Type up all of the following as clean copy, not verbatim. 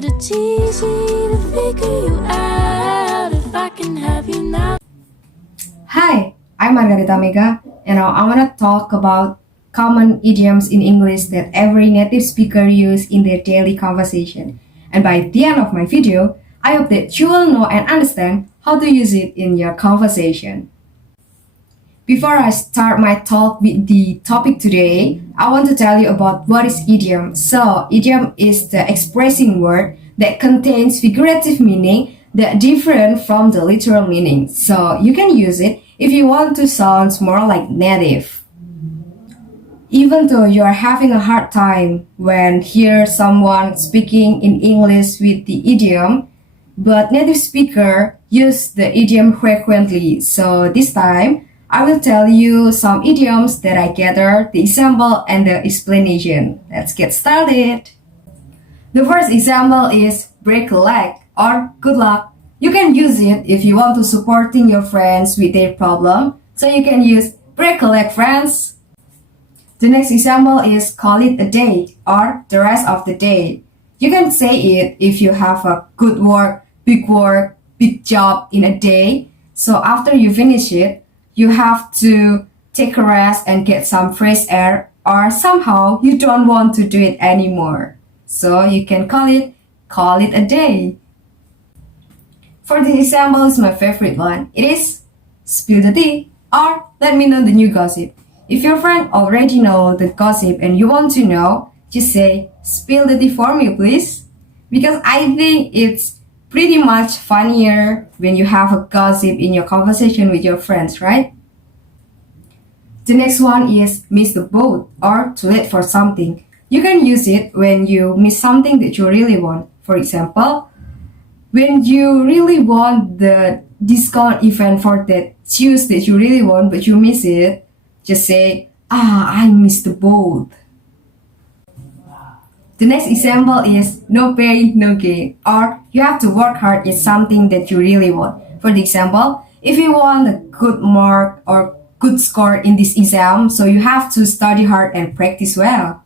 bet it's easy to figure you out if I can have you now. Hi, I'm Margaretha and now I want to talk about common idioms in English that every native speaker use in their daily conversation. And by the end of my video, I hope that you will know and understand how to use it in your conversation. Before I start my talk with the topic today, I want to tell you about what is idiom. So, idiom is the expressing word that contains figurative meaning that different from the literal meaning. So, you can use it if you want to sound more like native. Even though you are having a hard time when hear someone speaking in English with the idiom, but native speaker use the idiom frequently. So this time, I will tell you some idioms that I gathered, the example and the explanation. Let's get started. The first example is break a leg or good luck. You can use it if you want to supporting your friends with their problem. So you can use break a leg, friends. The next example is call it a day or the rest of the day. You can say it if you have a good work, big job in a day. So after you finish it, you have to take a rest and get some fresh air, or somehow you don't want to do it anymore. So you can call it a day. For this example is my favorite one. It is spill the tea or let me know the new gossip. If your friend already know the gossip and you want to know, just say spill the tea for me please. Because I think it's pretty much funnier when you have a gossip in your conversation with your friends, right? The next one is miss the boat or too late for something. You can use it when you miss something that you really want. For example, when you really want the discount event for that shoes that you really want but you miss it, just say, I missed the boat. The next example is no pain, no gain, or you have to work hard at something that you really want. For the example, if you want a good mark or good score in this exam, so you have to study hard and practice well.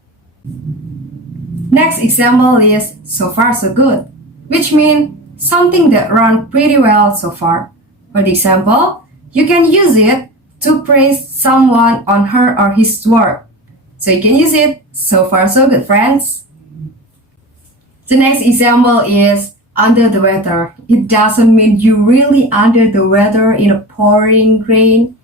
Next example is so far so good, which means something that ran pretty well so far. For the example, you can use it to praise someone on her or his work. So you can use it so far so good, friends. The next example is under the weather. It doesn't mean you really under the weather in a pouring rain,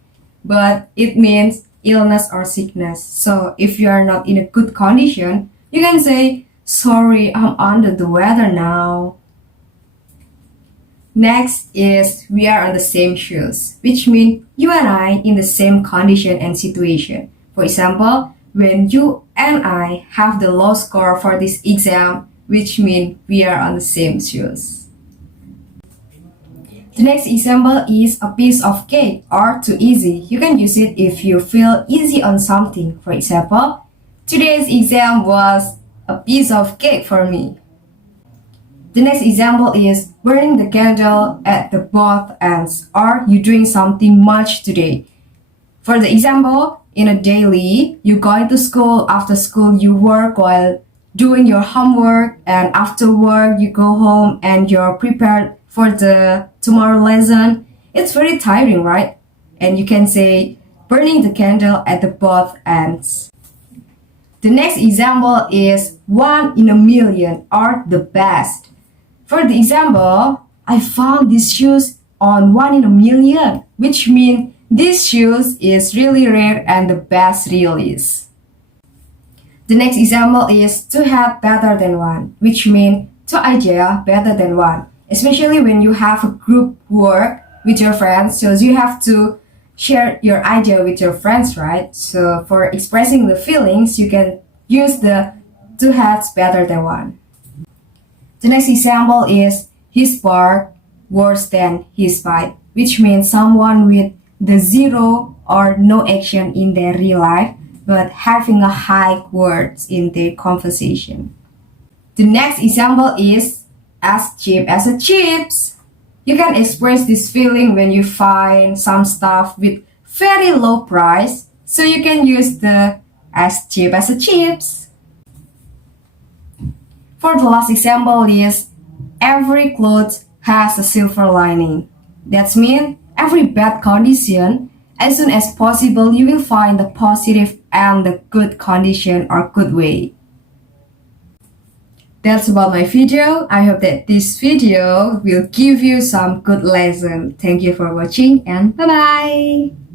but it means illness or sickness. So if you are not in a good condition, you can say, sorry, I'm under the weather now. Next is we are on the same shoes, which means you and I in the same condition and situation. For example, when you and I have the low score for this exam, which means we are on the same shoes. The next example is a piece of cake or too easy. You can use it if you feel easy on something. For example, today's exam was a piece of cake for me. The next example is burning the candle at the both ends, or you doing something much today. For the example, in a daily, you go to school, after school you work while doing your homework, and after work you go home and you're prepared for the tomorrow lesson. It's very tiring, right? And you can say burning the candle at the both ends. The next example is one in a million or the best. For the example, I found these shoes on one in a million, which means this shoes is really rare and the best really is. The next example is two head better than one, which means two ideas better than one. Especially when you have a group work with your friends, so you have to share your idea with your friends, right? So for expressing the feelings, you can use the two heads better than one. The next example is his bark worse than his bite, which means someone with the zero or no action in their real life, but having a high words in their conversation. The next example is as cheap as a chips. You can express this feeling when you find some stuff with very low price, so you can use the as cheap as a chips. For the last example is, every cloth has a silver lining. That means every bad condition, as soon as possible, you will find the positive and the good condition or good way. That's about my video. I hope that this video will give you some good lesson. Thank you for watching and bye bye.